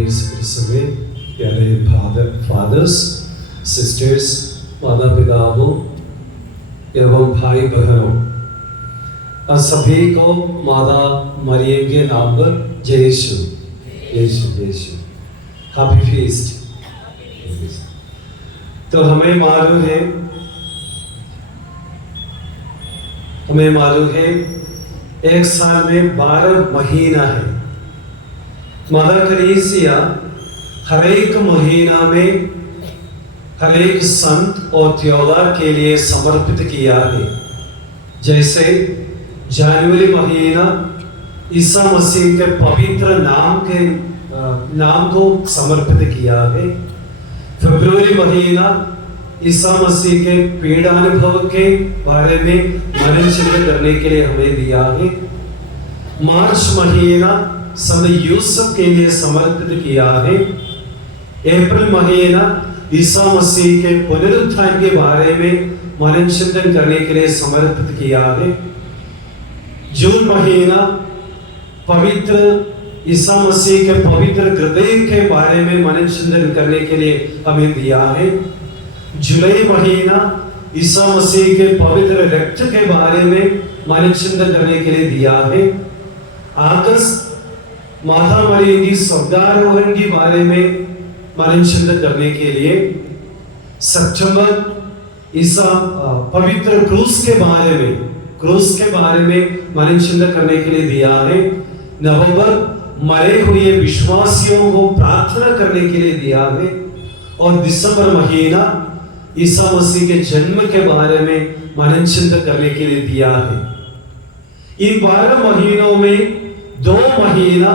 Christmas प्यारे fathers, sisters, माता पिताओं एवं भाई बहनों, और सभी को माता मरियम के नाम पर जय यीशु यीशु यीशु हैप्पी फीस्ट। तो हमें मालूम है एक साल में 12 महीना है। मदर कलीसिया हर एक महीना में हर एक संत और त्योहार के लिए समर्पित किया है। जैसे जनवरी महीना ईसा मसीह के पवित्र नाम को समर्पित किया है। फरवरी महीना ईसा मसीह के पीड़ानुभव के बारे में मनन चिंतन करने के लिए हमें दिया है। मार्च महीना संत यूसुफ के लिए समर्पित किया है। अप्रैल महीना ईसा मसीह के पुनरुत्थान के बारे में मनन चिंतन करने के लिए समर्पित किया है। जून महीना पवित्र ईसा मसीह के पवित्र हृदय के बारे में मनन चिंतन करने के लिए हमें दिया है। जुलाई महीना ईसा मसीह के पवित्र रक्त के बारे में मनन चिंतन करने के लिए दिया है। अगस्त माता मरियम की स्वर्गारोहण के बारे में मनन चिंतन करने के लिए। सितंबर ईसा पवित्र क्रूस के बारे में मनन चिंतन करने के लिए दिया है। नवंबर मरे हुए विश्वासियों को प्रार्थना करने के लिए दिया है। और दिसंबर महीना ईसा मसीह के जन्म के बारे में मनन चिंतन करने के लिए दिया है। इन 12 महीनों में 2 महीना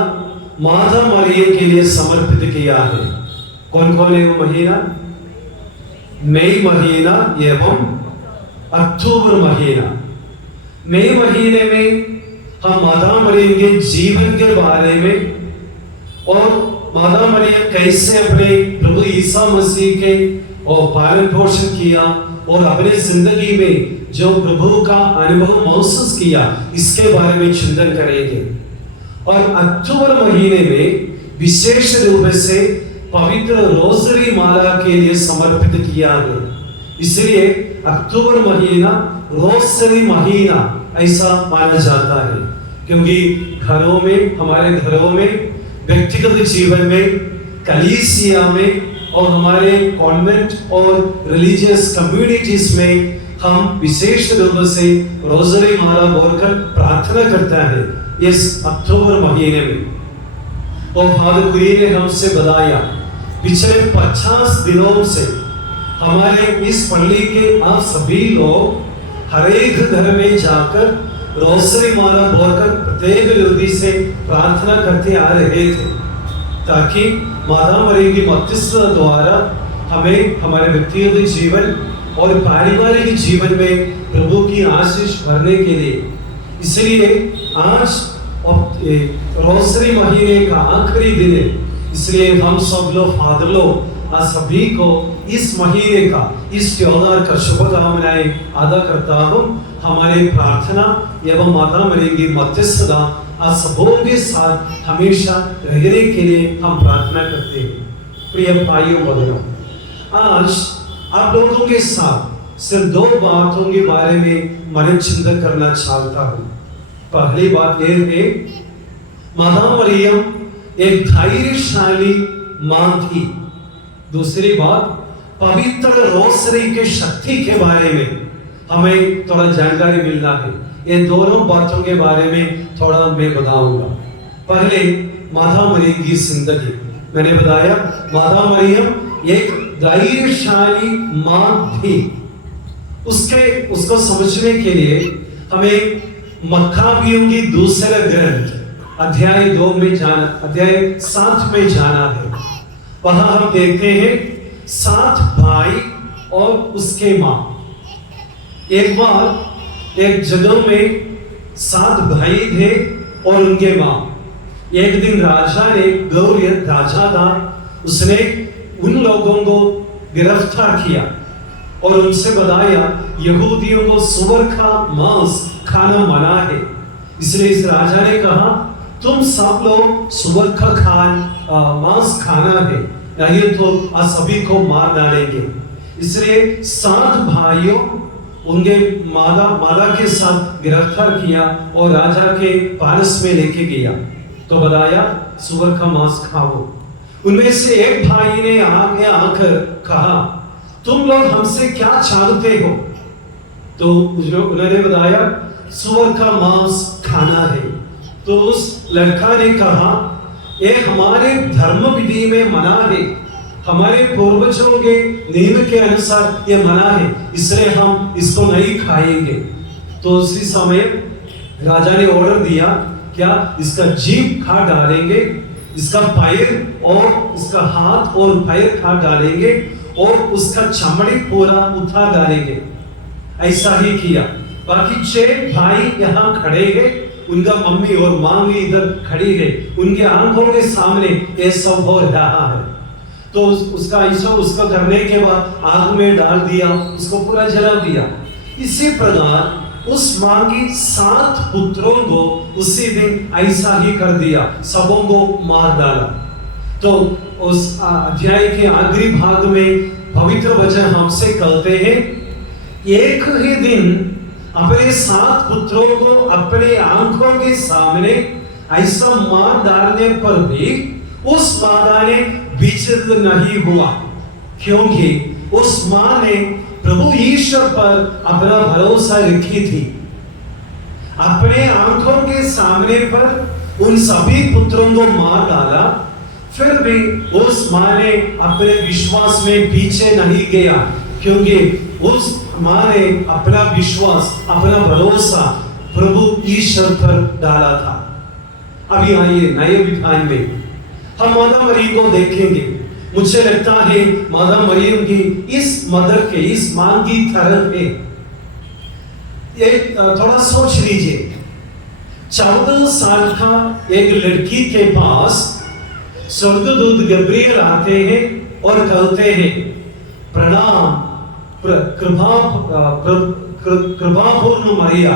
माता मरियम के लिए समर्पित किया है। कौन कौन है वो महीना? मई महीना एवं अक्टूबर महीना। मई महीने में हम माता मरियम के जीवन के बारे में और माता मरियम कैसे अपने प्रभु ईसा मसीह के और पालन पोषण किया और अपने जिंदगी में जो प्रभु का अनुभव महसूस किया, इसके बारे में चिंतन करेंगे। और अक्टूबर महीने में विशेष रूप से पवित्र रोजरी माला के लिए समर्पित किया है। इसलिए अक्टूबर महीना रोजरी महीना ऐसा माना जाता है, क्योंकि हमारे घरों में, व्यक्तिगत जीवन में, कलीसिया में और हमारे कॉन्वेंट और रिलीजियस कम्युनिटीज में हम विशेष रूप से रोजरी माला बोलकर प्रार्थना करता है इस अक्टूबर महीने में। और फादर कुरी ने हमसे बताया, पिछले 50 दिनों से हमारे इस पल्ली के आप सभी लोग हर एक घर में जाकर रोजरी माला बोलकर प्रत्येक हृदय से प्रार्थना करते आ रहे थे, ताकि माता मरियम की मध्यस्थता द्वारा हमें हमारे व्यक्तिगत जीवन और पारिवारिक जीवन में प्रभु की आशीष भरने के लिए। इसलिए आज रोजरी महीने का आखिरी दिन है, इसलिए हम सब लोग फादर लोग आज सभी को इस महीने का, इस त्योहार का शुभकामनाएं अदा करता हूँ। हमारे प्रार्थना एवं माता मरियम की मध्यस्थता आज सबों के साथ हमेशा रहने के लिए हम प्रार्थना करते हैं। प्रिय भाइयों बहनों, आज आप लोगों के साथ सिर्फ 2 बातों के बारे में मनन चिंतन करना चाहता हूँ। पहली बात यह है, माता मरियम एक धैर्यशाली मां थी। दूसरी बात, पवित्र रोजरी के शक्ति के बारे में हमें थोड़ा जानकारी मिलना है। ये दोनों बातों के बारे में थोड़ा मैं बताऊंगा। पहले माता मरियम की जिंदगी, मैंने बताया माता मरियम एक धैर्यशाली मां थी। उसको समझने के लिए हमें मक्काबियों की दूसरा ग्रंथ अध्याय 7 में जाना है। वहां हम देखते हैं 7 भाई और उसके मां। एक बार एक जगह में 7 भाई थे और उनके मां। एक दिन राजा ने, गौरियत राजा था, उसने उन लोगों को गिरफ्तार किया और उनसे बताया यहूदियों को सूअर का मांस खाना मना है। इसलिए इस राजा ने कहा, तुम सब लोग सूअर का मांस खाना है, नहीं तो आप सभी को मार डालेंगे। इसलिए 7 भाइयों उनके मादा के साथ गिरफ्तार किया और राजा के पारस में लेके गया, तो बताया सुअर का मांस खाओ। उनमें से एक भाई ने आगे आकर कहा, तुम लोग हमसे क्या चाहते हो? तो उन्होंने बताया सुअर का मांस खाना है। तो उस लड़का ने कहा, ये हमारे धर्म विधि में मना है, हमारे पूर्वजों के नियम के अनुसार ये मना है, इसलिए हम इसको नहीं खाएंगे। तो उसी समय राजा ने ऑर्डर दिया, क्या इसका जीभ काट डालेंगे, इसका पैर और इसका हाथ और पैर काट डालेंगे और उसका चमड़ी पूरा उतार डालेंगे। ऐसा ही किया। बाकी 6 भाई यहाँ खड़े हैं, उनका मम्मी और माँ भी इधर खड़ी है, उनके आंखों के सामने ये सब हो रहा है। तो उसका ऐसा उसका करने के बाद आग में डाल दिया, उसको पूरा जला दिया। इसी प्रकार उस माँ की 7 पुत्रों को उसी दिन ऐसा ही कर दिया, सबों को मार डाला। तो उस अध्याय के आखिरी भाग में पवित्र वचन हमसे कहते हैं, एक ही दिन अपने 7 पुत्रों को अपने आंखों के सामने ऐसा मार डालने पर भी उस मादा ने विचलित नहीं हुआ, क्योंकि उस मां ने प्रभु ईश्वर पर अपना भरोसा रखी थी। अपने आंखों के सामने पर उन सभी पुत्रों को मार डाला, फिर भी उस मां ने अपने विश्वास में पीछे नहीं गया, क्योंकि उस मां ने अपना विश्वास, अपना भरोसा प्रभु ईश्वर पर डाला था। अभी आइए नए विधान में हम मादा मरियम को देखेंगे। मुझे लगता है मादा मरियम की इस मदर के, इस मां की तरह है। ये थोड़ा सोच लीजिए, 14 साल का एक लड़की के पास स्वर्गदूत गब्रियल आते हैं और कहते हैं, प्रणाम कृपापूर्ण मरिया,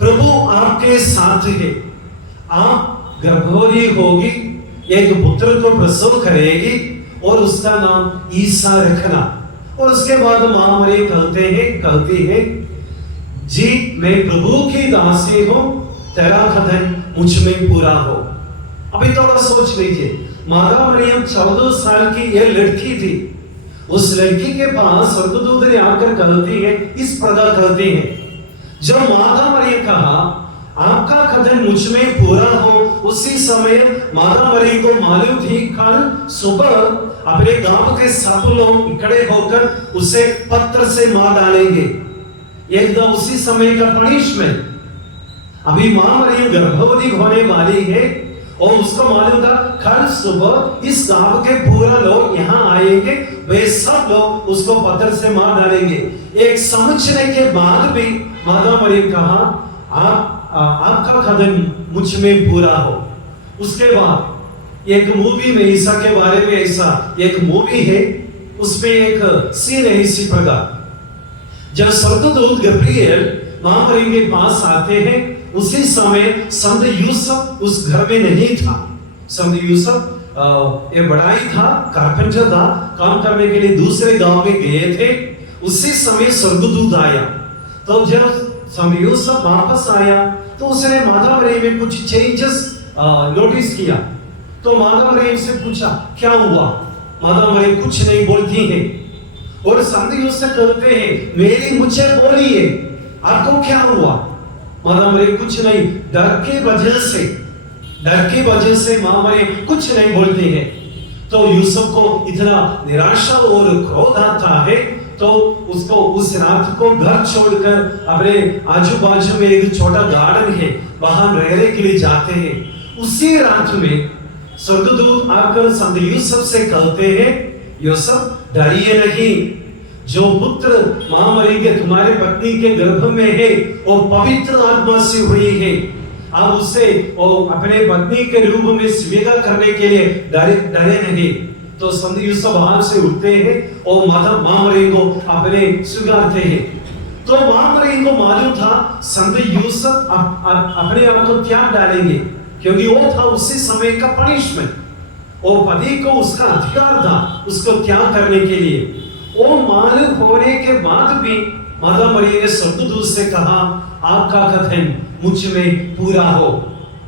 प्रभु आपके साथ है, आप गर्भवती होगी, एक पुत्र को प्रसव करेगी और उसका नाम ईसा रखना। और उसके बाद मां मरियम कहती है, जी मैं प्रभु की दासी हूं, तेरा कथन मुझ में पूरा हो। अभी थोड़ा सोच लीजिए, मादा मरियम 14 साल की यह लड़की थी, उस लड़की के पास स्वर्गदूत ने आकर कहती है, इस प्रकार कहती है, जब मादा मरियम कहा आपका कथन मुझ में पूरा हो, उसी समय मादा मरियम को मालूम थी कल सुबह अपने गांव के सब लोग इकट्ठे होकर उसे पत्थर से मार डालेंगे, एकदम उसी समय का पनिशमेंट। अभी मां मरियम गर्भवती होने वाली है और उसको मालूम था कल सुबह इस गांव के पूरा लोग यहाँ आएंगे, वे सब लोग उसको पत्थर से मार डालेंगे। एक समझने के बाद भी मादा मरियम कहा आपका कथन मुझ में पूरा हो। उसके बाद एक मूवी में ईसा के बारे में ऐसा एक मूवी है, उसमें एक सीन है इसी प्रकार, जब स्वर्गदूत गब्रियल मां मरियम के पास आते हैं, उसी समय संत यूसुफ उस घर में नहीं था। संत यूसुफ ये बड़ाई था, कारपेंटर था, काम करने के लिए दूसरे गांव में गए थे। उसी समय स्वर्गदूत आया। तो जब संत यूसुफ वापस आया तो उसने मादा मरियम में कुछ चेंजेस नोटिस किया। तो मादा मरियम से पूछा क्या हुआ? मादा मरियम कुछ नहीं बोलती है और संत यूसुफ कहते हैं मेरी मुझे बोलिए आपको क्या हुआ? मादा मरियम कुछ नहीं, डर की वजह से मां मरियम कुछ नहीं बोलती है। तो यूसुफ को इतना निराशा और क्रोध आता है, तो उसको उस रात को घर छोड़कर अपने आजू बाजू में एक छोटा गार्डन है, वहां रहने के लिए जाते हैं। उसी रात में स्वर्गदूत आकर संत यूसुफ से कहते हैं, यूसुफ डरिए नहीं, जो पुत्र मां मरियम के तुम्हारे पत्नी के गर्भ में है वो पवित्र आत्मा से हुई है, आप उसे अपने पत्नी के रूप में स्वीकार करने के लिए डरे नहीं। तो संत यूसुफ वहां से उठते हैं और मां मरियम को अपने स्वीकारते हैं। तो मां मरियम को मालूम था संत यूसुफ अपने आप को त्याग डालेंगे, क्योंकि वो था उसी समय का पनिशमेंट। और पति को उसका अधिकार था उसको त्याग करने के लिए। वो मालूम होने के बाद भी माता मरियम ने स्वर्गदूत से कहा आपका कथन मुझ में पूरा हो,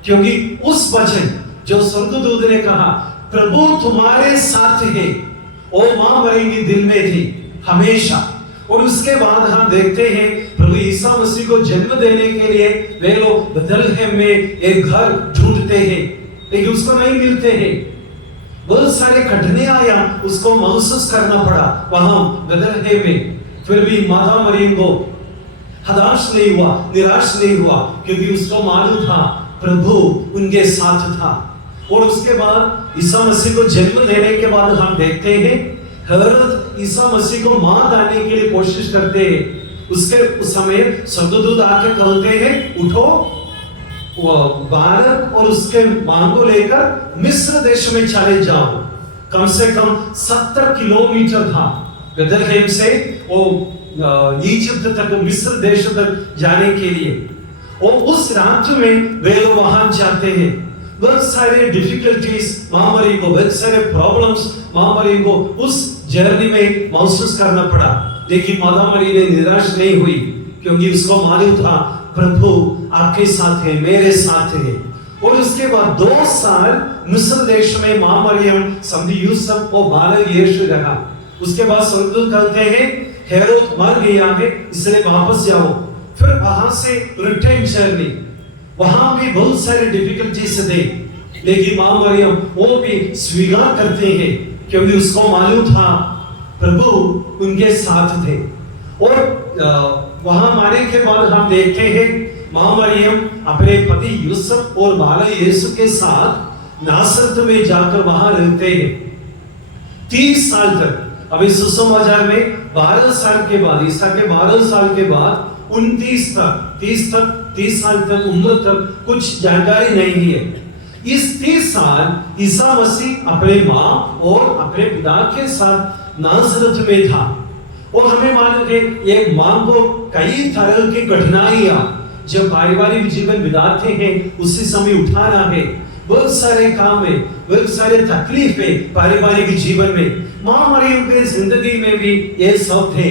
क्योंकि उस वचन जो स्वर्गदूत ने कहा प्रभु तुम्हारे साथ है, वो मां मरियम के दिल में थी हमेशा। और उसके बाद हम देखते हैं प्रभु ईसा मसीह को जन्म देने के लिए वे लोग बेथलेहम में एक घर ढूंढते हैं, लेकिन उसको नहीं मिलते हैं। बहुत सारे कठिनाइयां उसको महसूस करना पड़ा वहां बेथलेहम में। फिर भी माता मरियम को हताश नहीं हुआ, निराश नहीं हुआ, क्योंकि उसको मालूम था प्रभु उनके साथ था। और उसके बाद ईसा मसीह को जन्म देने के बाद हम देखते हैं हेरोद ईसा मसीह को मार डालने के लिए कोशिश करते हैं। उस समय स्वर्गदूत आके कहते हैं उठो, वो बालक और उसके मां को लेकर मिस्र देश में चले जाओ। कम से कम 70 किलोमीटर था बेथलेहम से वो इजिप्ट तक, मिस्र देश तक जाने के लिए। और उस रात में वे लोग वहां जाते हैं। बहुत सारे डिफिकल्टीज मां मरियम को, बहुत सारे प्रॉब्लम्स मां मरियम को उस जर्नी में महसूस करना पड़ा, लेकिन माता मरियम ने निराश नहीं हुई, क्योंकि उसको मालूम था प्रभु आपके साथ है, मेरे साथ है। और उसके बाद 2 साल मिस्र देश में मां मरियम समधी यूसुफ और बालक यीशु रहा। उसके बाद स्वर्गदूत कहते हैं हेरोद मर गया है, इसलिए वापस जाओ। फिर वहां से रिटर्न जर्नी, वहां भी बहुत सारे डिफिकल्टीज थे, लेकिन मां मरियम वो भी स्वीकार करते हैं, क्योंकि उसको मालूम था प्रभु उनके साथ थे। और वहां मारने के बाद हम देखते हैं मां मरियम अपने पति यूसुफ और बालक यीशु के साथ नासरत में जाकर वहां रहते हैं 30 साल तक। अभी सुसमाचार में 12 साल के बाद, ईसा के 12 साल के बाद 30 साल तक उम्र तक कुछ जानकारी नहीं है। इस 30 साल ईसा मसीह अपने मां और अपने पिता के साथ नासरत में था। और हमें मालूम है एक मां को कई तरह की कठिनाइयां जब पारिवारिक जीवन बिताते हैं उसी समय उठाना है। बहुत सारे काम है, बहुत सारे तकलीफ है पारिवारिक जीवन में। मां मरियम के जिंदगी में भी ये सब थे,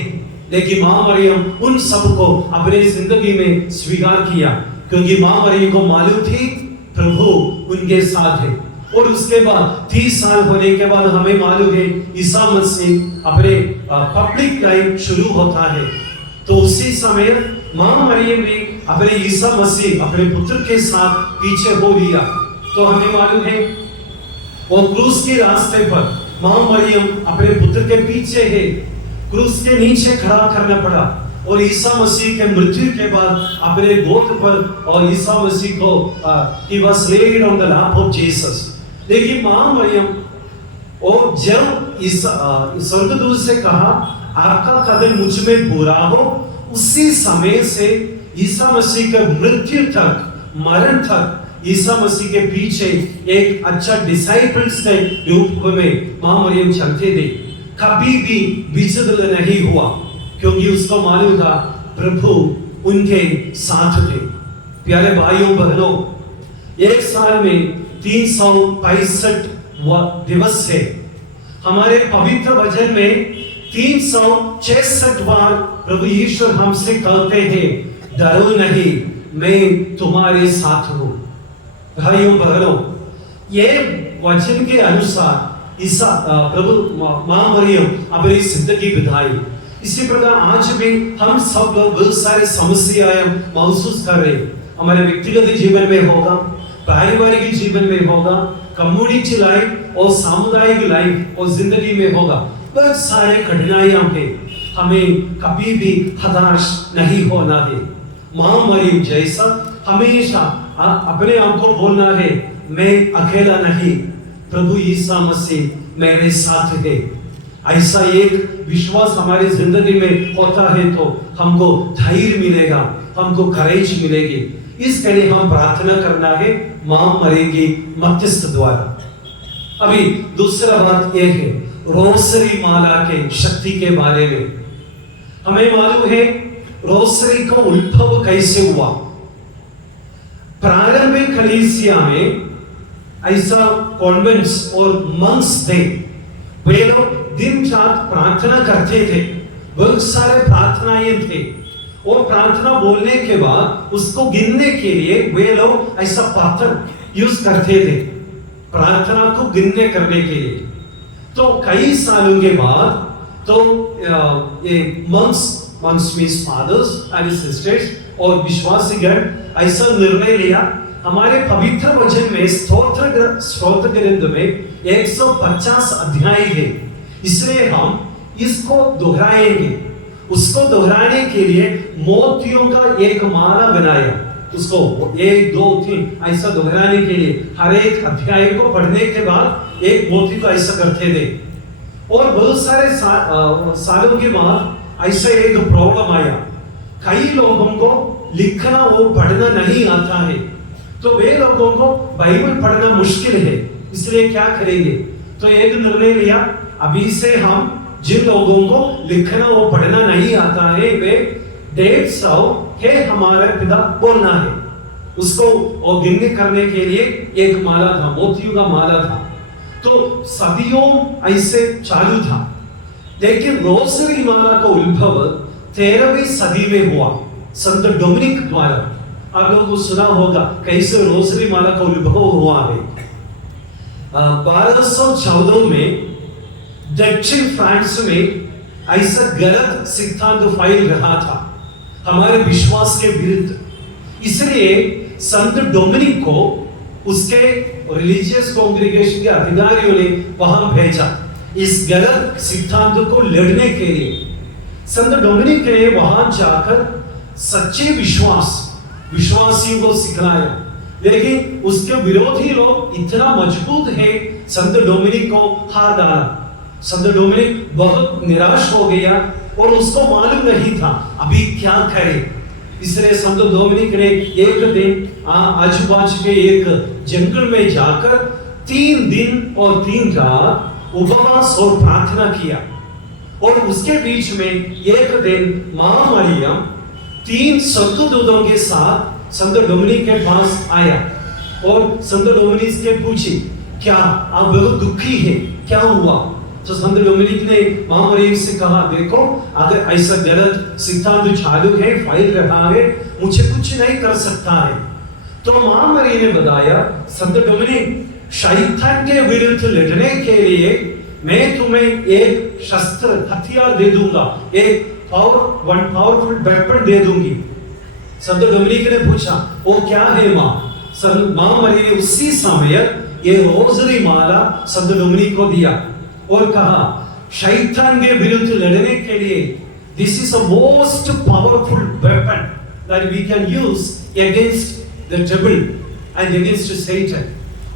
लेकिन मां मरियम उन सबको अपने जिंदगी में स्वीकार किया, क्योंकि मां मरियम को मालूम थी प्रभु उनके साथ है। और उसके बाद 30 साल होने के बाद हमें मालूम है ईसा मसीह अपने पब्लिक लाइफ शुरू होता है। तो उसी समय मां मरियम भी अपने ईसा मसीह अपने पुत्र के साथ पीछे हो लिया। तो हमें मालूम है वो क्रूस के रास्ते पर मां मरियम अपने पुत्र के पीछे है, क्रूस के नीचे खड़ा करना पड़ा। और ईसा मसीह के मृत्यु के बाद अपने गोद पर और ईसा मसीह को he was laid on the lap of Jesus। लेकिन मां मरियम और जब इस स्वर्गदूत से कहा आपका कदम मुझ में पूरा हो, उसी समय से ईसा मसीह के मृत्यु तक, मरण तक ईसा मसीह के पीछे एक अच्छा डिसाइपल्स के रूप में मां मरियम चलते थे। कभी भी विचलित नहीं हुआ, क्योंकि उसको मालूम था प्रभु उनके साथ थे। प्यारे भाइयों बहनों, एक साल में 365 दिवस है। हमारे पवित्र वचन में 366 बार प्रभु ईश्वर हमसे कहते हैं डरो नहीं, मैं तुम्हारे साथ हूं। भाइयों बहनों, ये वचन के अनुसार ईसा प्रभु मां मरियम अपनी जिंदगी बिताई। इसी प्रकार आज भी हम सब लोग बहुत सारे समस्याएं महसूस कर रहे हैं। हमारे व्यक्तिगत जीवन में होगा, पारिवारिक जीवन में होगा, कम्युनिटी लाइफ और सामुदायिक लाइफ और जिंदगी में होगा। बहुत सारे कठिनाइयां हैं। हमें कभी भी हताश नहीं होना है। मां मरियम जैसा हमेशा अपने आप को बोलना है मैं अकेला नहीं, प्रभु ईसा मसीह मेरे साथ है। ऐसा एक विश्वास हमारी जिंदगी में होता है तो हमको धैर्य मिलेगा, हमको करेज मिलेगी। इसके लिए हम प्रार्थना करना है मां मरियम की मध्यस्थ द्वारा। अभी दूसरा बात यह है रोसरी माला के शक्ति के बारे में। हमें मालूम है रोसरी का उद्भव कैसे हुआ। प्रारंभिक कलीसिया में ऐसा कॉन्वेंट्स और मंक्स थे, वे लोग दिन रात प्रार्थना करते थे, बहुत सारे प्रार्थनाएं थे, और प्रार्थना बोलने के बाद उसको गिनने के लिए वे लोग ऐसा पत्थर यूज करते थे प्रार्थना को गिनने करने के लिए। तो कई सालों के बाद तो ये monks means fathers and sisters और विश्वासीगण ऐसा निर्णय लिया, हमारे पवित्र वचन में स्तोत्र ग्रंथ में 150 अध्याय है, इसलिए हम इसको दोहराएंगे। उसको दोहराने के लिए मोतियों का एक माला बनाया, उसको 1 2 3 ऐसा दोहराने के लिए हर एक अध्याय को पढ़ने के बाद एक मोती को ऐसा करते थे। और बहुत सारे सालों के बाद ऐसा एक प्रॉब्लम आया, कई लोगों को लिखना और पढ़ना नहीं आता है, तो वे लोगों को बाइबल पढ़ना मुश्किल है, इसलिए क्या करेंगे? तो एक निर्णय लिया, अभी से हम जिन लोगों को लिखना और पढ़ना नहीं आता है वे 150 है हमारा पिता बोलना है, उसको और गिनने करने के लिए एक माला था, मोतियों का माला था। तो सदियों ऐसे चालू था, लेकिन रोसरी माला का उद्भव 13वीं सदी में हुआ संत डोमिनिक द्वारा। आप लोगों को सुना होगा कैसे रोसरी माला का उद्भव हुआ है। 1214 में दक्षिण फ्रांस में ऐसा गलत सिद्धांत फैल रहा था हमारे विश्वास के विरुद्ध, इसलिए संत डोमिनिक को उसके रिलीजियस कांग्रेगेशन के अधिकारियों ने वहां भेजा इस गलत सिद्धांत को लड़ने के लिए। संत डोमिनिक ने वहां जाकर सच्चे विश्वासियों को सिखाया, लेकिन उसके विरोधी लोग इतना मजबूत है, संत डोमिनिक को हार डाला। संत डोमिनिक बहुत निराश हो गया और उसको मालूम नहीं था अभी क्या करे, इसलिए संत डोमिनिक ने एक दिन आजू बाजू के एक जंगल में जाकर 3 दिन और 3 रात उपवास और प्रार्थना किया। और उसके बीच में एक दिन मां मरियम 3 स्वर्गदूतों के साथ संत डोमिनिक के पास आया और संत डोमिनिक से पूछी, क्या आप बहुत दुखी हैं, क्या हुआ? तो संत डोमिनिक ने मां मरियम से कहा, देखो अगर ऐसा गलत सिद्धांत चालू है, फैल रहा है, मुझे कुछ नहीं कर सकता है। तो मां मरियम ने बताया, संत डोमिनिक शैतान के विरुद्ध लड़ने के लिए मैं तुम्हें एक शस्त्र हथियार दे दूंगा, एक पावरफुल वेपन दे दूंगी। संत डोमिनिक ने पूछा, वो क्या है मां? मां मरियम ने उसी समय ये रोजरी माला संत डोमिनिक को दिया और कहा, शैतान के विरुद्ध लड़ने के लिए this is a most powerful weapon that we can use against the devil and against Satan.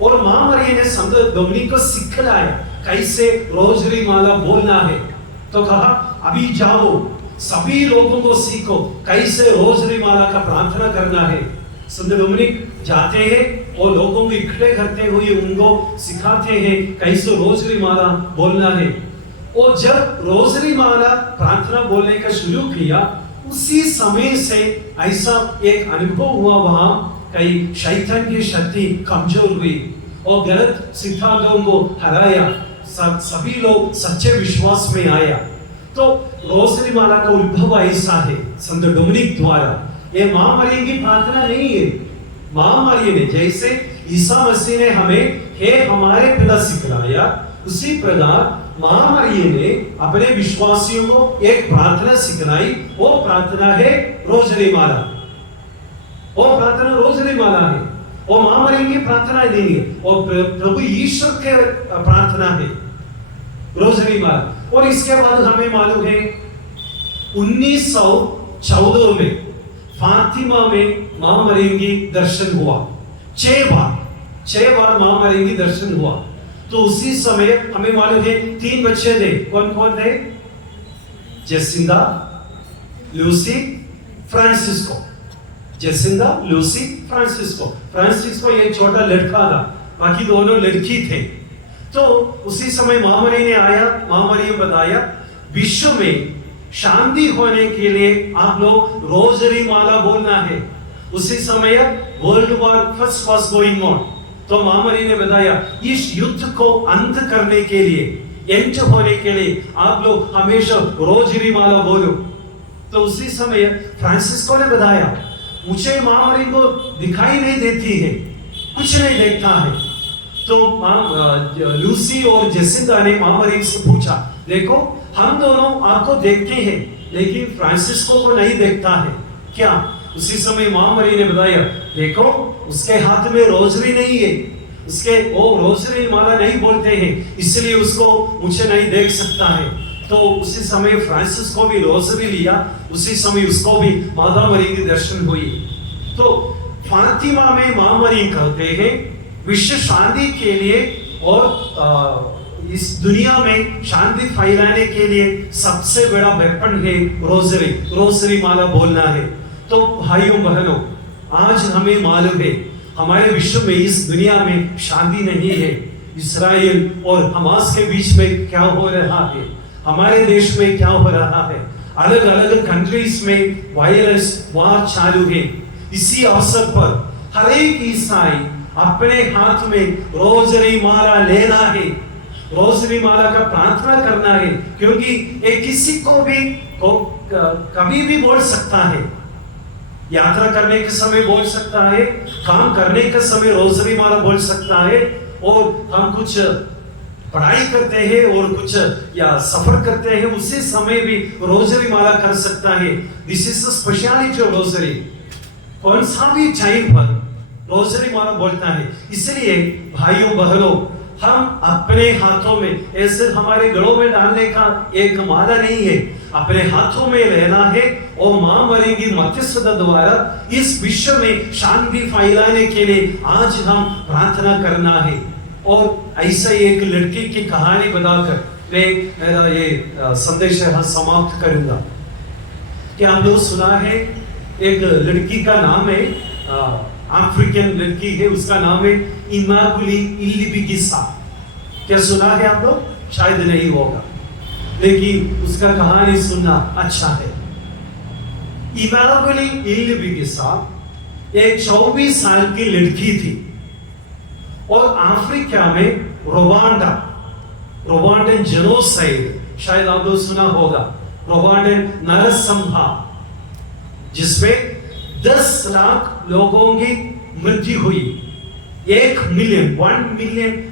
और मां मरियम ने संत डोमिनिक को सिखाया कैसे रोजरी माला बोलना है। तो कहा, अभी जाओ सभी लोगों को सीखो कैसे रोजरी माला का प्रार्थना करना है। संत डोमिनिक जाते हैं और लोगों को इकट्ठे करते हुए उनको सिखाते हैं कैसे रोजरी माला बोलना है। और जब रोजरी माला प्रार्थना बोलने का शुरू किया, उसी समय से ऐसा एक अनुभव हुआ, वहां कई शैतान की शक्ति कमजोर हुई और गलत सिद्धांतों को हराया, सभी लोग सच्चे विश्वास में आया। तो रोजरी माला का उद्भव ऐसा है संत डोमिनिक द्वारा। ये मां मरियम की प्रार्थना नहीं है, मां मरियम ने जैसे ईसा मसीह ने हमें हे हमारे पिता सिखलाया, उसी प्रकार मां मरियम ने अपने विश्वासियों को एक प्रार्थना सिखाई। वो प्रार्थना है रोजरी माला, वो प्रार्थना रोजरी माला है, वो मां मरियम की प्रार्थना नहीं है, वो प्रभु ईश्वर के प्रार्थना है रोजरी माला। और इसके बाद हमें मालूम है 1914 में फातिमा में मां मरियम की दर्शन हुआ, 6 बार मां मरियम की दर्शन हुआ। तो उसी समय हमें मालूम है 3 बच्चे थे, कौन कौन थे? Jacinta, Lucy, Francisco. Jacinta, Lucy, Francisco. Francisco एक छोटा लड़का था, बाकी दोनों लड़की थे। तो उसी समय मां मरियम ने आया, मां मरियम बताया, विश्व में शांति होने के लिए आप लोग रोजरी माला बोलना है। उसी समय world war first was going on, तो मामरी ने बताया इस युद्ध को अंत करने के लिए, एंड होने के लिए आप लोग हमेशा रोजरी माला बोलो। तो उसी समय फ्रांसिस्को ने बताया मुझे मामरी को दिखाई नहीं देती है, कुछ नहीं देखता है। तो लूसी और जेसिंदा ने मामरी से पूछा, देखो हम दोनों आपको देखते हैं लेकिन फ्रांसिस्को को नहीं देखता है क्या? उसी समय मामरी ने बताया, देखो उसके हाथ में रोजरी नहीं है, उसके वो रोजरी माला नहीं बोलते हैं, इसलिए उसको मुझे नहीं देख सकता है। तो उसी समय फ्रांसिस को भी रोजरी लिया, उसी समय उसको भी माता मरी की दर्शन हुई। तो फातिमा में मां मरी कहते हैं विश्व शांति के लिए और इस दुनिया में शांति फैलाने के लिए सबसे बड़ा वेपन है रोजरी, रोजरी माला बोलना है। तो भाइयों बहनों, आज हमें मालूम है हमारे विश्व में, इस दुनिया में शांति नहीं है। इस्राएल और हमास के बीच में क्या हो रहा है, हमारे देश में क्या हो रहा है, अलग अलग कंट्रीज में वायरस वार चालू है। इसी अवसर पर हर एक ईसाई अपने हाथ में रोजरी माला लेना है, रोजरी माला का प्रार्थना करना है, क्योंकि ये किसी को भी कभी भी बोल सकता है। यात्रा करने के समय बोल सकता है, काम करने के समय रोजरी माला बोल सकता है, और हम कुछ पढ़ाई करते हैं और कुछ या सफर करते हैं उसी समय भी रोजरी माला कर सकता है। This is the speciality of rosary. कौन सा भी टाइम पर रोजरी माला बोलता है। इसलिए भाइयों बहनों, हम अपने हाथों में, ऐसे हमारे गलों में डालने का एक माला नहीं है, अपने हाथों में लेना है और मां मरी की मध्यस्थता द्वारा इस विश्व में शांति फैलाने के लिए आज हम प्रार्थना करना है। और ऐसा एक लड़की की कहानी बताकर मैं मेरा ये संदेश यहाँ समाप्त करूंगा। क्या आप लोग सुना है, एक लड़की का नाम है, अफ्रीकन लड़की है, उसका नाम है इमाकुली इल्लिबिगिसा। क्या सुना है आप लोग? शायद नहीं होगा, लेकिन उसका कहानी सुनना अच्छा है। इमाकुली इल्लिबिगिसा एक 24 साल की लड़की थी और अफ्रीका में रोवांडन जेनोसाइड, शायद आप लोग सुना होगा, रोवांडन नरसंहार, जिसमें 10 लाख लोगों की मृत्यु हुई। 1 million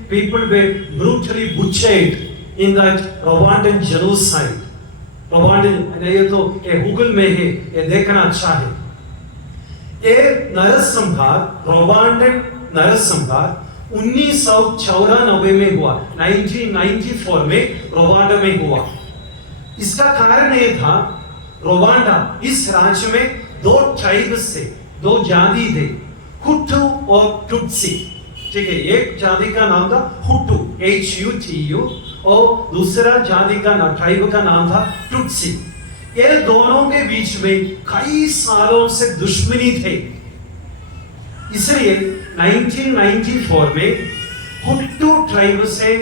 people were brutally butchered in that Rwandan genocide. Rwandan, ये तो ये गूगल में है, ये देखना अच्छा है। ये नरसंहार, रोवांडन नरसंहार 1994 में हुआ, 1994 में रोवांडा में हुआ। इसका कारण ये था, रोवांडा इस राज्य में 2 ट्राइब्स थे, 2 जाति थे, हुटू और टुट्सी। ठीक है, एक जाति का नाम था हुटू, HUTU, और दूसरा जाति का ट्राइब का नाम था टुट्सी। ये दोनों के बीच में कई सालों से दुश्मनी थे। इसलिए 1994 में हुटू ट्राइब से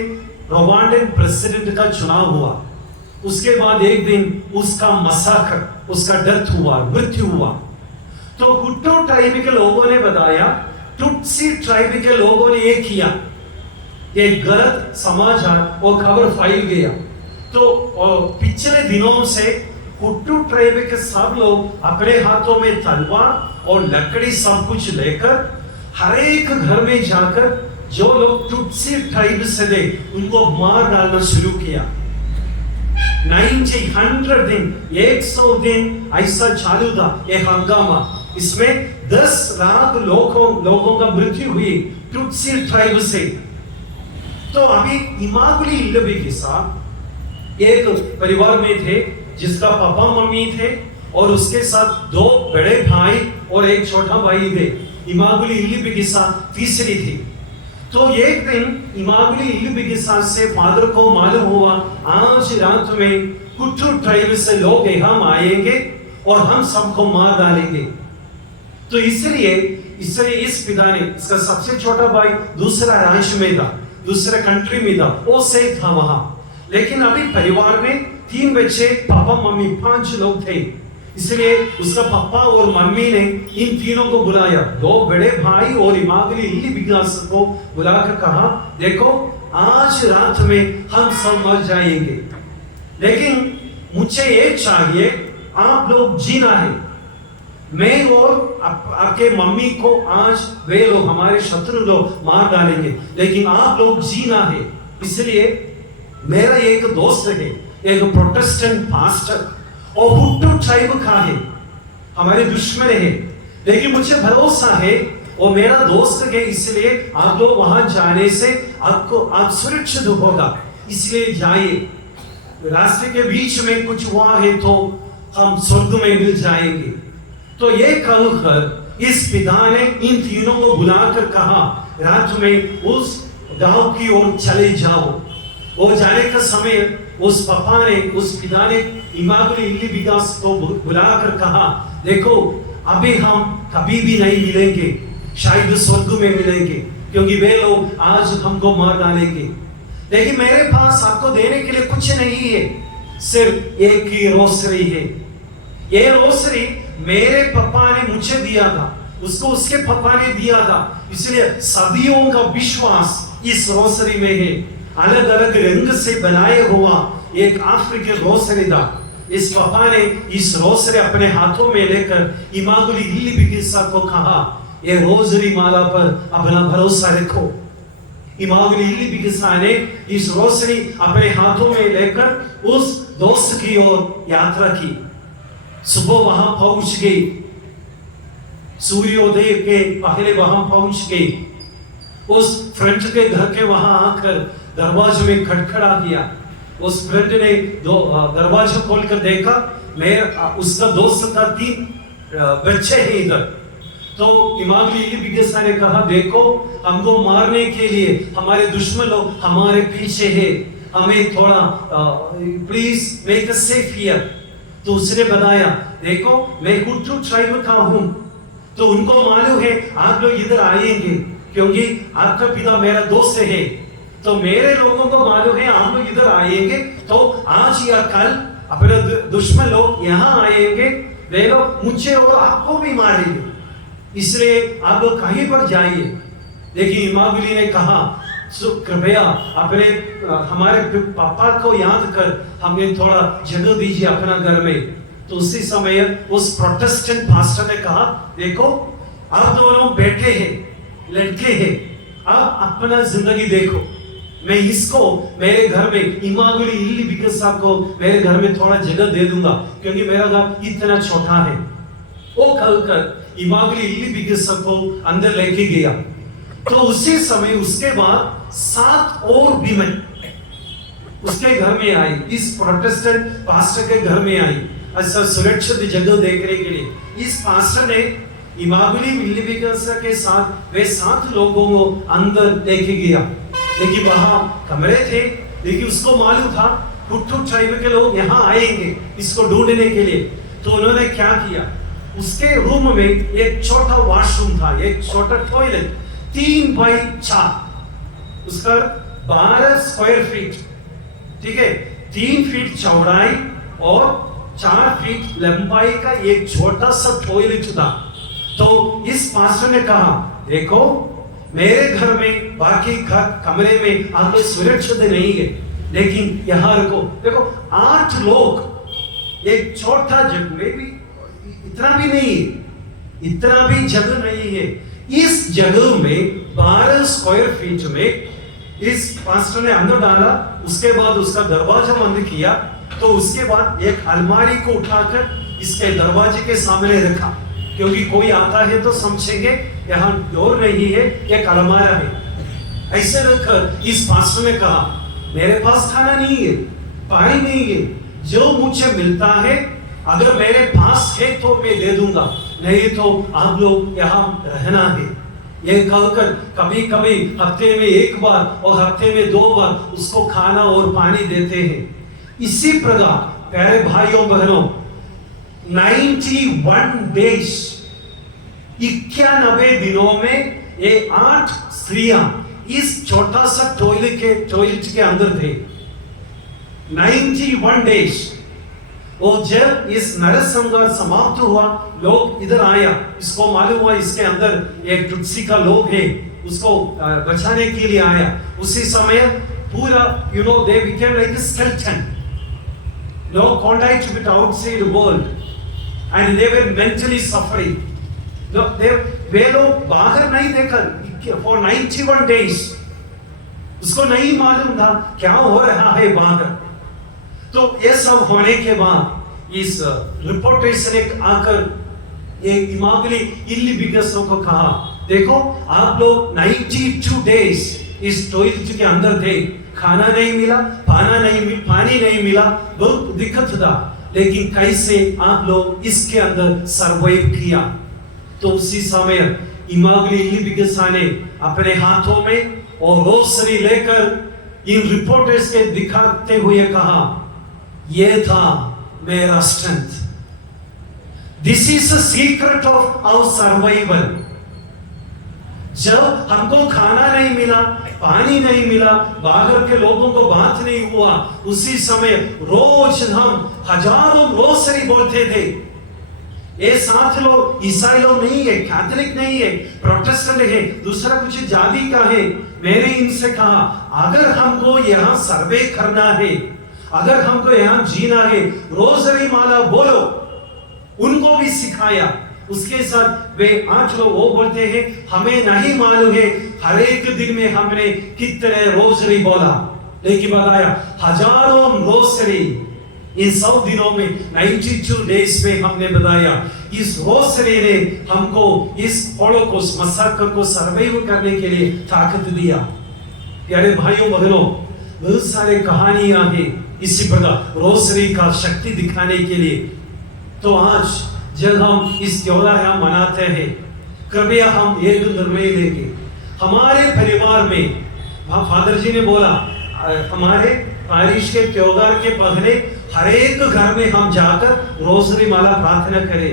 रोवांडन प्रेसिडेंट का चुनाव हुआ। उसके बाद एक दिन उसका मसाकर, उसका डेथ हुआ, मृत्यु हुआ। तो हुटू ट्राइब के लोगों ने बताया, टुट्सी ट्राइब के लोगों ने ये किया, ये गलत समाचार और खबर फैल गया। तो पिछले दिनों से हुटू ट्राइब के सब लोग अपने हाथों में तलवार और लकड़ी सब कुछ लेकर हर एक घर में जाकर जो लोग टुट्सी ट्राइब से थे उनको मार डालना शुरू किया। 100 दिन, 100 दिन ऐसा चालू था ये हंगामा। इसमें 10 लाख लोगों का मृत्यु हुई टुट्सी ट्राइब से। तो अभी इमाकुली इल्लिबिगिसा एक परिवार में थे, जिसका पापा मम्मी थे और उसके साथ 2 बड़े भाई और एक छोटा भाई थे। इमाकुली इल्लिबिगिसा तीसरी थी। तो एक दिन इमाकुली इल्लिबिगिसा से फादर को मालूम हुआ, आज रात में हुटू ट्राइब से लोग यहाँ आएंगे और हम सबको मार डालेंगे। तो इसलिए इस पिता ने, इसका सबसे छोटा भाई दूसरा राज्य में था, दूसरे कंट्री में था, वो सेफ था वहां। लेकिन अभी परिवार में 3 बच्चे, पापा मम्मी 5 लोग थे। इसलिए उसका पापा और मम्मी ने इन तीनों को बुलाया, दो बड़े भाई और इमागली इल्लीबिगिनास को बुलाकर कहा, देखो आज रात में हम सब मर जाएंगे, लेकिन मुझे एक चाहिए, आप लोग जीना है। मैं और आपके मम्मी को आज वे लोग हमारे शत्रु लोग मार डालेंगे, लेकिन आप लोग जीना है। इसलिए मेरा एक दोस्त है, एक प्रोटेस्टेंट पास्टर और हुट्टू ट्राइब का है, हमारे दुश्मन है, लेकिन मुझे भरोसा है वो मेरा दोस्त है, इसलिए आप लोग वहां जाने से आप सुरक्षित होगा, इसलिए जाइए। रास्ते के बीच में कुछ हुआ है तो हम स्वर्ग में मिल जाएंगे। तो ये कहकर इस पिता ने इन तीनों को बुलाकर कहा, रात में उस गांव की ओर चले जाओ। वो जाने का समय उस पापा ने, उस पिता ने इमागली इल्लीबिगिनास को बुलाकर कहा, देखो अभी हम कभी भी नहीं मिलेंगे, शायद स्वर्ग में मिलेंगे, क्योंकि वे लोग आज हमको मार डालेंगे, लेकिन मेरे पास आपको देने के लिए कुछ नहीं है, सिर्फ एक ही रोसरी है। ये रोसरी मेरे पापा ने मुझे दिया था, उसको उसके पापा ने दिया था, इसलिए सदियों का विश्वास इस रोसरी में है। अलग अलग रंग से बनाए हुआ एक अफ्रीकन रोसरी था। इस पापा ने इस रोसरी अपने हाथों में लेकर इमागली इल्लीबिगिनास को कहा, ये रोसरी माला पर अपना भरोसा रखो। इमागली इल्लीबिगिनास ने इस रोसरी अपने हाथों में लेकर उस दोस्त की ओर यात्रा की। सुबह वहां पहुंच गई, सूर्योदय के पहले वहां पहुंच गई। उस फ्रेंड के घर के वहां आकर दरवाजे में खटखड़ा किया। उस फ्रेंड ने दरवाजा खोलकर देखा, मैं उसका दोस्त का 3 बच्चे हैं इधर। तो इमागली इल्लीबिगिनास ने कहा, देखो हमको मारने के लिए हमारे दुश्मन लोग हमारे पीछे हैं, हमें थोड़ा please make us safe here. तो उसने बताया, देखो मैं हुट्टू ट्राइब का हूं, तो उनको मालूम है आप लोग इधर आएंगे, क्योंकि आपका पिता मेरा दोस्त है, तो मेरे लोगों को मालूम है आप लोग इधर आएंगे, तो आज या कल अपने दुश्मन लोग यहाँ आएंगे, वे लोग मुझे और आपको भी मारेंगे, इसलिए आप लोग कहीं पर जाइए। लेकिन इमागली ने कहा, कृपया अपने हमारे पापा को याद कर हमें थोड़ा जगह दीजिए अपना घर में। तो उसी समय उस प्रोटेस्टेंट पास्टर ने कहा, देखो आप दोनों बैठे हैं, लड़के हैं, आप अपना जिंदगी देखो, मैं इसको मेरे घर में इमागली इल्लीबिगिनास को मेरे घर में थोड़ा जगह दे दूंगा, क्योंकि मेरा घर इतना छोटा है। वो कहकर इमागली इल्लीबिगिनास को अंदर लेके गया। तो उसी समय उसके बाद 7 और विमेन उसके घर में आई, इस प्रोटेस्टेंट पास्टर के घर में आई, अच्छा सुरक्षित जगह देखने के लिए। इस पास्टर ने इमागली इल्लीबिगिनास के साथ वे 7 लोगों को अंदर लेके गया, लेकिन वहां कमरे थे, लेकिन उसको मालूम था हुट्टू ट्राइब के लोग यहाँ आएंगे इसको ढूंढने के लिए। तो उन्होंने क्या किया, उसके रूम में एक छोटा वॉशरूम था, एक छोटा टॉयलेट 3 बाई 4, उसका 12 स्क्वायर फीट, ठीक है, 3 फीट चौड़ाई और 4 फीट लंबाई का एक छोटा सा टॉयलेट था। तो इस पास्टर ने कहा, देखो मेरे घर में बाकी घर कमरे में आपके सुरक्षित नहीं है, लेकिन यहाँ रखो। देखो 8 लोग एक छोटा जगह में भी, इतना भी नहीं है, इतना भी जगह नहीं है, इस जगह में 12 स्क्वायर फीट में इस पास्टर ने अंदर डाला। उसके बाद उसका दरवाजा बंद किया, तो उसके बाद एक अलमारी को उठाकर इसके दरवाजे के सामने रखा, क्योंकि कोई आता है तो समझेंगे यहाँ डोर नहीं है, एक अलमारा है। ऐसे रखकर इस पास्टर ने कहा, मेरे पास खाना नहीं है, पानी नहीं है, जो मुझे मिलता है अगर मेरे पास है तो मैं दे दूंगा, नहीं तो आप लोग यहाँ रहना है। ये कहकर कभी कभी हफ्ते में 1 बार और हफ्ते में 2 बार उसको खाना और पानी देते हैं। इसी प्रकार प्यारे भाइयों बहनों, 91 डेज, 91 दिनों में ये 8 स्त्रियां इस छोटा सा टॉयलेट के अंदर थे। 91 डेज। और जब इस नरसंहार समाप्त हुआ, लोग इधर आया, इसको मालूम हुआ इसके अंदर एक टुत्सी का लोग है, उसको बचाने के लिए आया। उसी समय पूरा they became like a skeleton, no contact with outside world, and they were mentally suffering. वे लोग बाहर नहीं देखा for 91 days, उसको नहीं मालूम था क्या हो रहा है बाहर। तो ये सब होने के बाद इस रिपोर्टर्स ने आकर एक इमागली इल्ली बिगसों को कहा, देखो आप लोग 92 डेज इस टॉयलेट के अंदर थे, खाना नहीं मिला, पानी नहीं मिला, बहुत दिक्कत था, लेकिन कैसे आप लोग इसके अंदर सरवाइव किया। तो उसी समय इमागली इल्ली बिगसा ने अपने हाथों में और रोसरी लेकर इन रिपोर्टर्स के दिखाते हुए कहा, ये था मेरा strength, this is the secret of our survival. जब हमको खाना नहीं मिला, पानी नहीं मिला, बाहर के लोगों को बात नहीं हुआ, उसी समय रोज हम हजारों रोसरी बोलते थे। ये साथ लोग ईसाई लोग नहीं है, कैथोलिक नहीं है, प्रोटेस्टेंट है, दूसरा कुछ जाति का है। मैंने इनसे कहा, अगर हमको यहाँ सर्वे करना है, अगर हमको यहाँ जीना है, रोजरी माला बोलो। उनको भी सिखाया। उसके साथ वे 8 लोग वो बोलते हैं, हमें नहीं मालूम है हर एक दिन में हमने कितने रोजरी बोला, लेकिन बताया हजारों रोजरी इन 100 दिनों में 92 डेज में हमने बताया। इस रोजरी ने हमको इस हॉलोकॉस्ट मसाकर को सर्वाइव करने के लिए ताकत दिया। प्यारे भाइयों बहनों, बहुत सारे कहानियां हैं इसी प्रकार रोजरी का शक्ति दिखाने के लिए। तो आज जब हम इस त्योहार हम मनाते हैं, कृपया हम एक निर्णय लेंगे। हमारे परिवार में फादर जी ने बोला, हमारे पारिश के त्योहार के पहले हर एक घर में हम जाकर रोजरी माला प्रार्थना करें।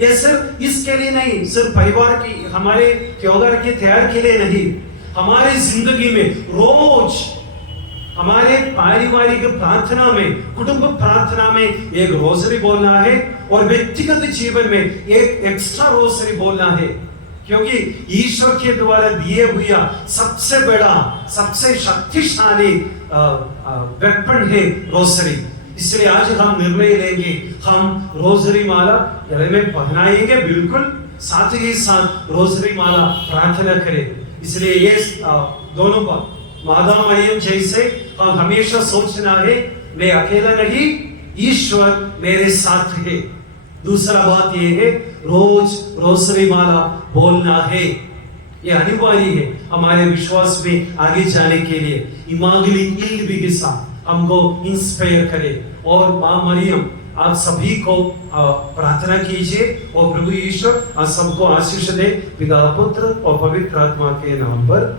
ये सिर्फ इसके लिए नहीं, सिर्फ परिवार की हमारे त्योहार के त्योहार के लिए नहीं, हमारी जिंदगी में रोज हमारे पारिवारिक प्रार्थना में, कुटुंब प्रार्थना में एक रोजरी बोलना है और व्यक्तिगत जीवन में एक एक्स्ट्रा रोजरी बोलना है, क्योंकि ईश्वर के द्वारा दिए हुआ सबसे बड़ा, सबसे शक्तिशाली वेपन है रोजरी। इसलिए आज हम निर्णय लेंगे, हम रोजरी माला गले में पहनाएंगे, बिल्कुल साथ ही साथ रोजरी माला प्रार्थना करें। इसलिए ये दोनों माता मरियम जैसे हम हमेशा सोचना है, मैं अकेला नहीं, ईश्वर मेरे साथ है। दूसरा बात यह है, रोज रोजरी माला बोलना है, ये अनिवार्य है हमारे विश्वास में आगे जाने के लिए। इमागली इल्ली बिगसा हमको इंस्पायर करे। और मां मरियम आप सभी को प्रार्थना कीजिए और प्रभु ईश्वर आप सबको आशीष दे, पिता पुत्र और पवित्र आत्मा के नाम पर।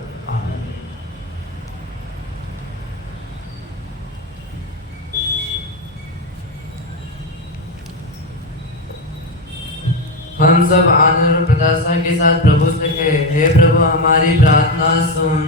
हम सब आनंद और प्रत्याशा के साथ प्रभु से कहे, हे प्रभु हमारी प्रार्थना सुन।